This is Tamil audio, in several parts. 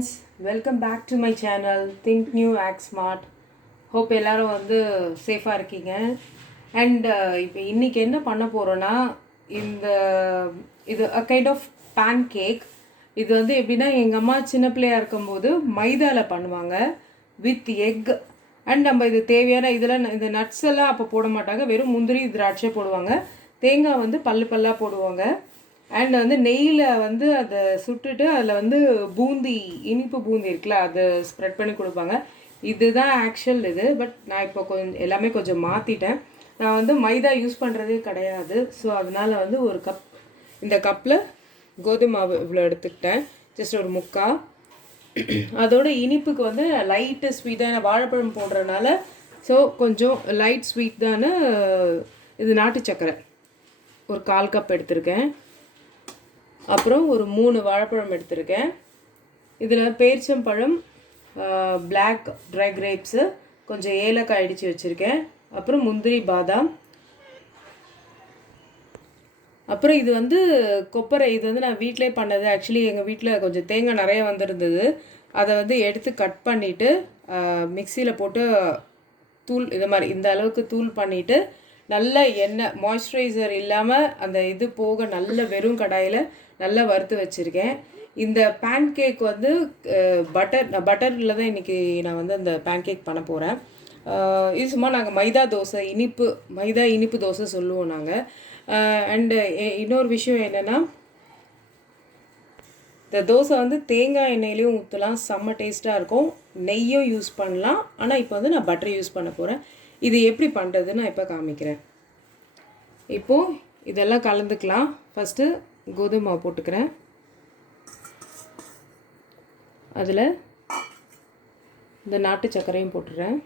friends, welcome back to my channel Think New Act Smart. Hope எல்லாரும் வந்து சேஃபாக இருக்கீங்க. அண்ட் இப்போ இன்றைக்கி என்ன பண்ண போகிறோன்னா, இது a kind of pancake. இது வந்து எப்படின்னா, எங்கள் அம்மா சின்ன பிள்ளையாக இருக்கும்போது மைதாவில் பண்ணுவாங்க வித் எக். அண்ட் நம்ம இது தேவையான இதெல்லாம் இந்த நட்ஸ் எல்லாம் அப்போ போட மாட்டாங்க, வெறும் முந்திரி திராட்சை போடுவாங்க, தேங்காய் வந்து பல்லாக போடுவாங்க. அண்ட் வந்து நெய்யில் வந்து அதை சுட்டுட்டு அதில் வந்து பூந்தி, இனிப்பு பூந்தி இருக்குல்ல, அதை ஸ்ப்ரெட் பண்ணி கொடுப்பாங்க. இதுதான் ஆக்சுவல் இது. பட் நான் இப்போ எல்லாமே கொஞ்சம் மாற்றிட்டேன். நான் வந்து மைதா யூஸ் பண்ணுறதே கிடையாது. ஸோ அதனால் வந்து ஒரு கப், இந்த கப்பில் கோதுமை மாவு இவ்வளோ எடுத்துக்கிட்டேன், ஜஸ்ட் ஒரு முக்கால். அதோட இனிப்புக்கு வந்து லைட்டு ஸ்வீட்டான வாழைப்பழம் போடுறதுனால ஸோ கொஞ்சம் லைட் ஸ்வீட் தான இது நாட்டு சக்கரை ஒரு 1/4 கப் எடுத்திருக்கேன். அப்புறம் ஒரு 3 வாழைப்பழம் எடுத்திருக்கேன். இதில் பேரிச்சம்பழம், பிளாக் ட்ரை கிரேப்ஸு, கொஞ்சம் ஏலக்காய் அடித்து வச்சுருக்கேன், அப்புறம் முந்திரி, பாதாம். அப்புறம் இது வந்து கொப்பரை. இது வந்து நான் வீட்டிலே பண்ணது. ஆக்சுவலி எங்கள் வீட்டில் கொஞ்சம் தேங்காய் நிறைய வந்திருந்தது. அதை வந்து எடுத்து கட் பண்ணிவிட்டு மிக்சியில் போட்டு தூள், இது மாதிரி இந்த அளவுக்கு தூள் பண்ணிவிட்டு நல்ல எண்ணெய், மாய்ஸ்சரைசர் இல்லாமல் அந்த இது போக நல்ல வெறும் கடாயில் நல்லா வறுத்து வச்சுருக்கேன். இந்த பேன்கேக் வந்து பட்டரில் தான் இன்றைக்கி நான் வந்து அந்த பேன்கேக் பண்ண போகிறேன். இது சும்மா நாங்கள் மைதா இனிப்பு தோசை சொல்லுவோம் நாங்கள். அண்டு இன்னொரு விஷயம் என்னென்னா, இந்த தோசை வந்து தேங்காய் எண்ணெயிலையும் ஊற்றலாம், செம்ம டேஸ்ட்டாக இருக்கும். நெய்யும் யூஸ் பண்ணலாம். ஆனால் இப்போ வந்து நான் பட்டர் யூஸ் பண்ண போகிறேன். இது எப்படி பண்ணுறதுன்னு நான் இப்போ காமிக்கிறேன். இப்போது இதெல்லாம் கலந்துக்கலாம். ஃபஸ்ட்டு கோதுமை மாவு போட்டுக்கிறேன். அதில் இந்த நாட்டு சர்க்கரையும் போட்டுறேன்.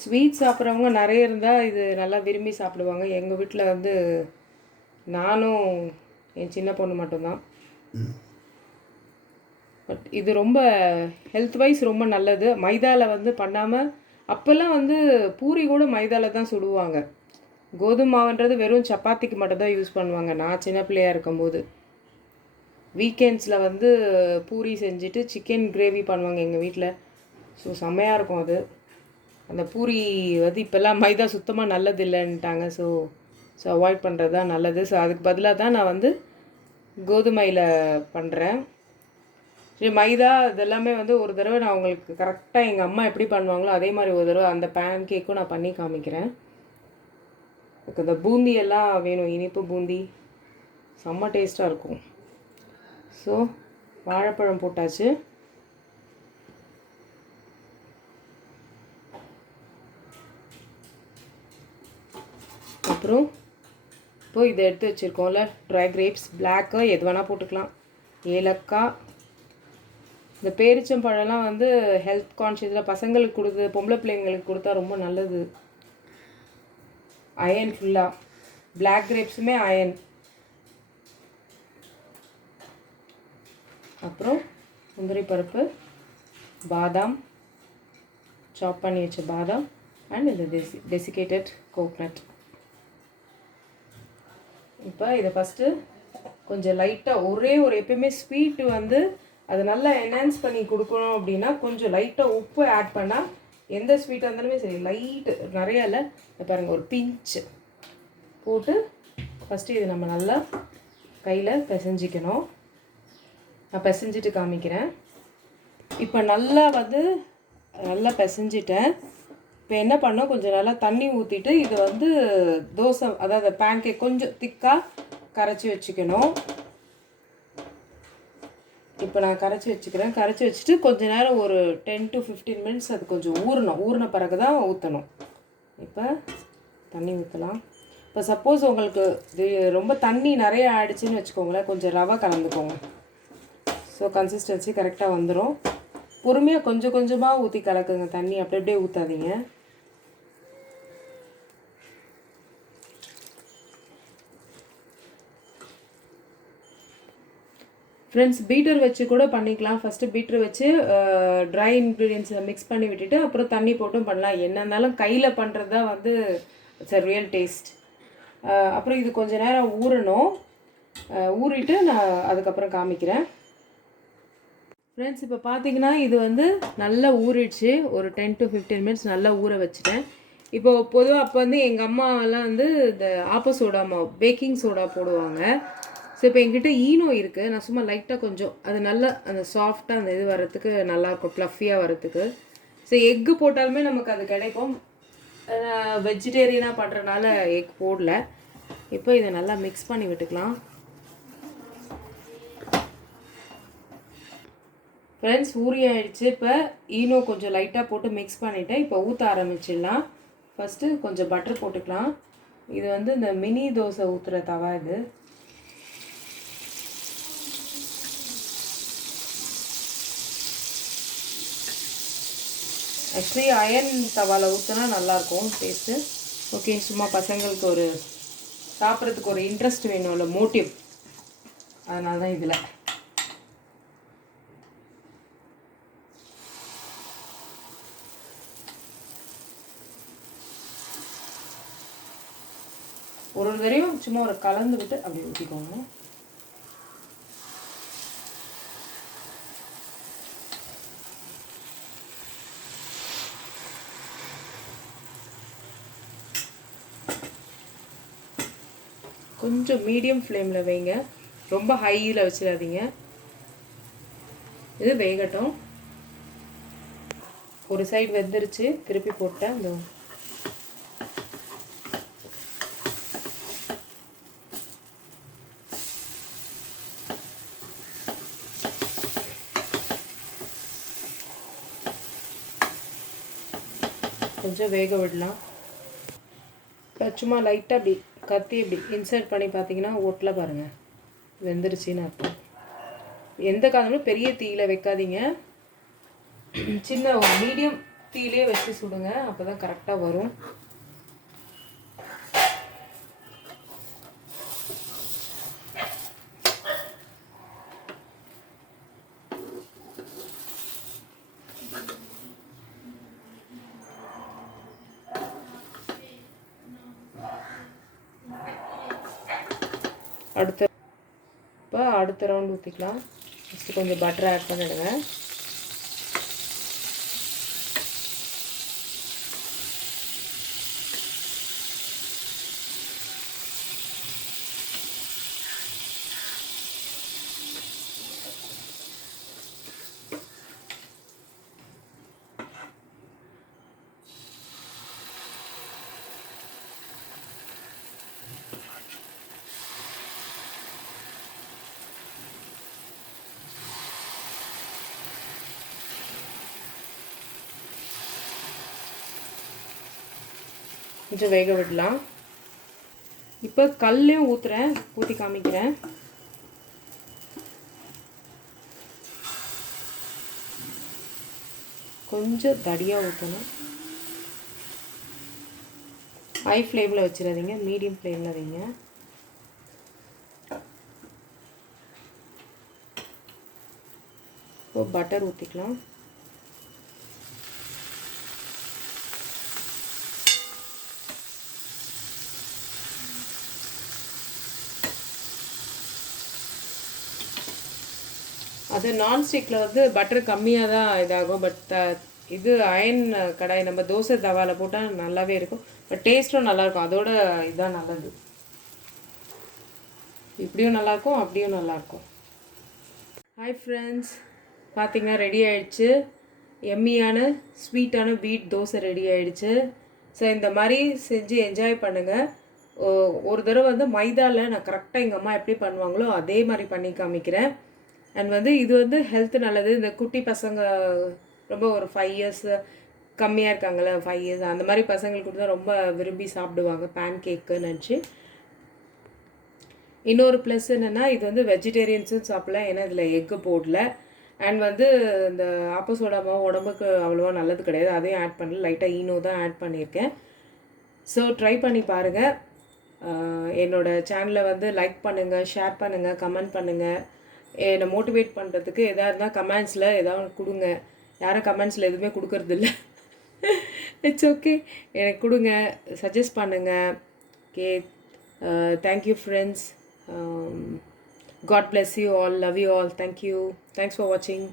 ஸ்வீட் சாப்பிட்றவங்க நிறைய இருந்தால் இது நல்லா விரும்பி சாப்பிடுவாங்க. எங்கள் வீட்டில் வந்து நானும் என் சின்ன பொண்ணு மட்டும்தான். பட் இது ரொம்ப ஹெல்த் வைஸ் ரொம்ப நல்லது. மைதாவில் வந்து பண்ணாமல், அப்போல்லாம் வந்து பூரி கூட மைதாவில் தான் சுடுவாங்க. கோதுமை மாவுன்றது வெறும் சப்பாத்திக்கு மட்டும்தான் யூஸ் பண்ணுவாங்க நான் சின்ன பிள்ளையாக இருக்கும்போது. வீக்கெண்ட்ஸில் வந்து பூரி செஞ்சுட்டு சிக்கன் கிரேவி பண்ணுவாங்க எங்கள் வீட்டில். ஸோ செம்மையாக இருக்கும் அது. அந்த பூரி வந்து இப்போல்லாம் மைதா சுத்தமாக நல்லது இல்லைன்ட்டாங்க. ஸோ அவாய்ட் பண்ணுறது தான் நல்லது. ஸோ அதுக்கு பதிலாக தான் நான் வந்து கோதுமையில் பண்ணுறேன். சரி, மைதா இதெல்லாமே வந்து ஒரு தடவை நான் உங்களுக்கு கரெக்டாக எங்கள் அம்மா எப்படி பண்ணுவாங்களோ அதே மாதிரி ஒரு தடவை அந்த பேன் கேக்கும் நான் பண்ணி காமிக்கிறேன். எனக்கு இந்த பூந்தி எல்லாம் வேணும், இனிப்பு பூந்தி செம்ம டேஸ்ட்டாக இருக்கும். ஸோ வாழைப்பழம் போட்டாச்சு. அப்புறம் இப்போது இதை எடுத்து வச்சுருக்கோம்ல, ட்ரை கிரேப்ஸ், பிளாக்கு எது வேணால் போட்டுக்கலாம், ஏலக்காய். இந்த பேரிச்சம்பழம்லாம் வந்து ஹெல்த் கான்ஷியஸில் பசங்களுக்கு கொடுத்து, பொம்பளை பிள்ளைங்களுக்கு கொடுத்தா ரொம்ப நல்லது. அயன் ஃபுல்லாக. பிளாக் கிரேப்ஸுமே அயன். அப்புறம் முந்திரி பருப்பு, பாதாம், சாப் பண்ணி வச்ச பாதாம், அண்ட் இந்த டெசிகேட்டட் கோக்னட். இப்போ இதை ஃபஸ்ட்டு கொஞ்சம் லைட்டாக ஒரே எப்பயுமே ஸ்வீட்டு வந்து அது நல்லா என்ஹான்ஸ் பண்ணி கொடுக்கணும் அப்படின்னா கொஞ்சம் லைட்டாக உப்பு ஆட் பண்ணால், எந்த ஸ்வீட்டாக இருந்தாலுமே சரி, லைட்டு நிறையா இல்லை, பாருங்கள், ஒரு பிஞ்சு போட்டு ஃபஸ்ட்டு இது நம்ம நல்லா கையில் பிசைஞ்சிக்கணும். நான் பிசைஞ்சிட்டு காமிக்கிறேன். இப்போ நல்லா பிசைஞ்சிட்டேன். இப்போ என்ன பண்ணோம், கொஞ்சம் நல்லா தண்ணி ஊற்றிட்டு இதை வந்து தோசை, அதாவது பேன்கேக் கொஞ்சம் திக்காக கரைச்சி வச்சுக்கணும். இப்போ நான் கரைச்சி வச்சுட்டு கொஞ்ச நேரம் ஒரு 10 to 15 minutes அது கொஞ்சம் ஊறின பிறகு தான் ஊற்றணும். இப்போ தண்ணி ஊற்றலாம். இப்போ சப்போஸ் உங்களுக்கு இது ரொம்ப தண்ணி நிறைய ஆயிடுச்சுன்னு வச்சுக்கோங்களேன், கொஞ்சம் ரவை கலந்துக்கோங்க. ஸோ கன்சிஸ்டன்சி கரெக்டாக வந்துடும். பொறுமையாக கொஞ்சம் கொஞ்சமாக ஊற்றி கலக்குங்க, தண்ணி அப்படியே ஊற்றாதீங்க. ஃப்ரெண்ட்ஸ், பீட்டர் வச்சு கூட பண்ணிக்கலாம். ஃபஸ்ட்டு பீட்டர் வச்சு ட்ரை இன்க்ரீடியன்ஸை மிக்ஸ் பண்ணி விட்டுட்டு அப்புறம் தண்ணி போட்டும் பண்ணலாம். என்ன இருந்தாலும் கையில் பண்ணுறது தான் வந்து இட்ஸ் அ ரியல் டேஸ்ட். அப்புறம் இது கொஞ்சம் நேரம் ஊறணும். ஊறிட்டு நான் அதுக்கப்புறம் காமிக்கிறேன். ஃப்ரெண்ட்ஸ் இப்போ பார்த்தீங்கன்னா இது வந்து நல்லா ஊறிடுச்சு. ஒரு 10 to 15 மினிட்ஸ் நல்லா ஊற வச்சுட்டேன். இப்போ பொதுவாக அப்போ வந்து எங்கள் அம்மாவெல்லாம் வந்து இந்த ஆப்ப சோடா மாவு பேக்கிங் சோடா போடுவாங்க. ஸோ இப்போ என்கிட்ட ஈனோ இருக்குது. நான் சும்மா லைட்டாக கொஞ்சம் அது நல்லா அந்த சாஃப்டாக அந்த இது வரத்துக்கு நல்லாயிருக்கும், ஃப்ளஃபியாக வரத்துக்கு. ஸோ எக்கு போட்டாலுமே நமக்கு அது கிடைக்கும். வெஜிடேரியனாக பண்ணுறனால எக் போடல. இப்போ இதை நல்லா மிக்ஸ் பண்ணி விட்டுக்கலாம். ஃப்ரெண்ட்ஸ் ஊறி ஆகிடுச்சு. இப்போ ஈனோ கொஞ்சம் லைட்டாக போட்டு மிக்ஸ் பண்ணிவிட்டேன். இப்போ ஊற்ற ஆரம்பிச்சிடலாம். ஃபஸ்ட்டு கொஞ்சம் பட்டர் போட்டுக்கலாம். இது வந்து இந்த மினி தோசை ஊற்றுற தவா இது. ஆக்சுவலி அயன் தவாவில் ஊற்றினா நல்லாயிருக்கும் டேஸ்ட்டு. ஓகே, சும்மா பசங்களுக்கு ஒரு சாப்பிட்றதுக்கு ஒரு இன்ட்ரெஸ்ட் வேணும்ல, மோட்டிவ், அதனால தான் இதில். ஒரு தடவையும் சும்மா ஒரு கலந்து விட்டு அப்படி ஊற்றிக்கோங்க. கொஞ்சம் மீடியம் ஃப்ளேமில் வைங்க, ரொம்ப ஹையில் வச்சிடாதீங்க. இது வேகட்டும். ஒரு சைடு வெந்துருச்சு, திருப்பி போட்டேன். இந்த கொஞ்சம் வேக விடலாம். சும்மா லைட்டாக அப்படி கத்தி இப்படி இன்சர்ட் பண்ணி பார்த்தீங்கன்னா ஓட்டில் பாருங்கள் வெந்துருச்சின்னு அர்த்தம். எந்த காலமும் பெரிய தீயில் வைக்காதீங்க, சின்ன ஒரு மீடியம் தீயிலே வச்சு சுடுங்க, அப்போ தான் கரெக்டாக வரும். அடுத்த ரவுண்ட் ஊற்றிக்கலாம். ஃபஸ்ட்டு கொஞ்சம் பட்டர் ஆட் பண்ணிடுங்க. கொஞ்சம் வேக விடலாம். இப்போ கல்லையும் ஊற்றுறேன், ஊற்றி காமிக்கிறேன். கொஞ்சம் தடியாக ஊற்றணும். ஹை ஃப்ளேமில் வச்சிடாதீங்க, மீடியம் ஃப்ளேமில் வைங்க. இப்போ பட்டர் ஊற்றிக்கலாம். அது நான்ஸ்டிக்கில் வந்து பட்டர் கம்மியாக தான் இதாகும். பட் இது அயன் கடாய் நம்ம தோசை தவாவில் போட்டால் நல்லாவே இருக்கும். பட் டேஸ்ட்டும் நல்லாயிருக்கும். அதோட இதுதான் நல்லது. இப்படியும் நல்லாயிருக்கும், அப்படியும் நல்லாயிருக்கும். ஹாய் ஃப்ரெண்ட்ஸ், பார்த்திங்கன்னா ரெடி ஆகிடுச்சு. எம்மியான ஸ்வீட்டான வீட் தோசை ரெடி ஆகிடுச்சு. ஸோ இந்த மாதிரி செஞ்சு என்ஜாய் பண்ணுங்கள். ஒரு தடவை வந்து மைதாவில் நான் கரெக்டாக எங்கள் அம்மா எப்படி பண்ணுவாங்களோ அதே மாதிரி பண்ணி காமிக்கிறேன். அண்ட் வந்து இது வந்து ஹெல்த்து நல்லது. இந்த குட்டி பசங்க ரொம்ப ஒரு 5 இயர்ஸ் கம்மியாக இருக்காங்களே, 5 இயர்ஸ் அந்த மாதிரி பசங்களுக்கு கூட தான் ரொம்ப விரும்பி சாப்பிடுவாங்க பேன் கேக்கு நினச்சி. இன்னொரு ப்ளஸ் என்னென்னா இது வந்து வெஜிடேரியன்ஸும் சாப்பிடலாம், ஏன்னா இதில் எக்கு போடல. அண்ட் வந்து இந்த ஆப்ப சோடா மாவு உடம்புக்கு அவ்வளோவா நல்லது கிடையாது, அதையும் ஆட் பண்ணல. லைட்டாக ஈனோ தான் ஆட் பண்ணியிருக்கேன். ஸோ ட்ரை பண்ணி பாருங்கள். என்னோடய சேனலை வந்து லைக் பண்ணுங்கள், ஷேர் பண்ணுங்கள், கமெண்ட் பண்ணுங்கள். என்னை மோட்டிவேட் பண்ணுறதுக்கு எதாக இருந்தால் கமெண்ட்ஸில் எதாவது கொடுங்க. யாரும் கமெண்ட்ஸில் எதுவுமே கொடுக்கறதில்ல. இட்ஸ் ஓகே, எனக்கு கொடுங்க, சஜஸ்ட் பண்ணுங்கள். Okay, thank you friends. God bless you all. Love you all. Thank you. Thanks for watching.